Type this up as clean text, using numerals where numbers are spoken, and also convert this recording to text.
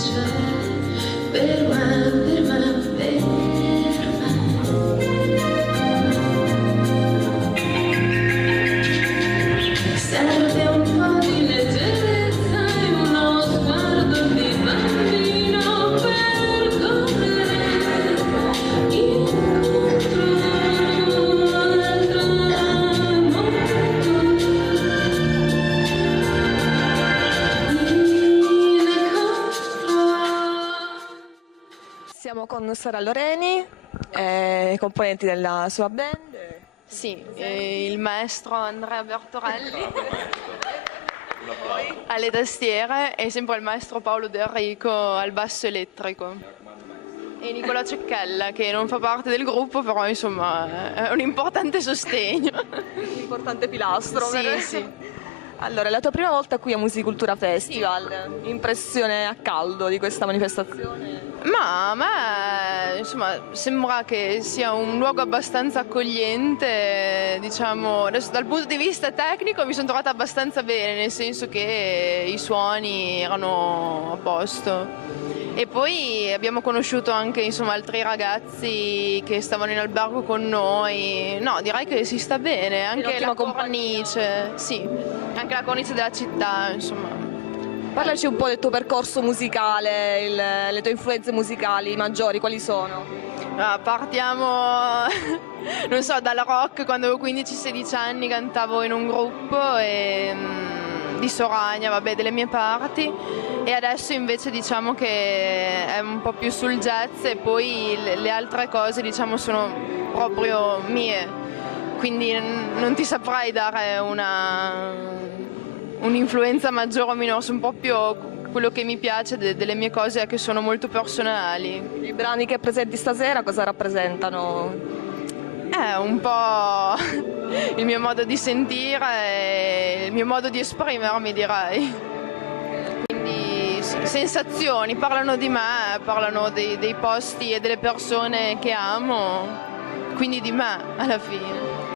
c'è per me, per me, per me. Serve un po' di leggerezza e uno sguardo di bambino per correre incontro al tramonto. Siamo con Sara Loreni, componenti della sua band. Sì, il maestro Andrea Bertorelli alle tastiere e sempre il maestro Paolo Del Rico al basso elettrico. E Nicola Cecchella, che non fa parte del gruppo, però insomma è un importante sostegno. Un importante pilastro. Sì, vero? sì. Allora, è la tua prima volta qui a Musicultura Festival, impressione a caldo di questa manifestazione? Ma a me, insomma, sembra che sia un luogo abbastanza accogliente, diciamo, adesso dal punto di vista tecnico mi sono trovata abbastanza bene, nel senso che i suoni erano a posto. E poi abbiamo conosciuto anche, insomma, altri ragazzi che stavano in albergo con noi. No, direi che si sta bene, anche Un'ottima la compagnia. cornice, sì, anche la cornice della città, insomma. Parlaci un po' del tuo percorso musicale, le tue influenze musicali maggiori, quali sono? Partiamo, non so, dalla rock, quando avevo 15-16 anni cantavo in un gruppo di Soragna, vabbè, delle mie parti, e adesso invece diciamo che è un po' più sul jazz e poi le altre cose diciamo sono proprio mie, quindi non ti saprei dare un'influenza maggiore o minore, sono proprio quello che mi piace delle mie cose è che sono molto personali. I brani che presenti stasera cosa rappresentano? È un po' il mio modo di sentire e il mio modo di esprimermi, direi. Quindi sì, sensazioni, parlano di me, parlano dei posti e delle persone che amo, quindi di me alla fine.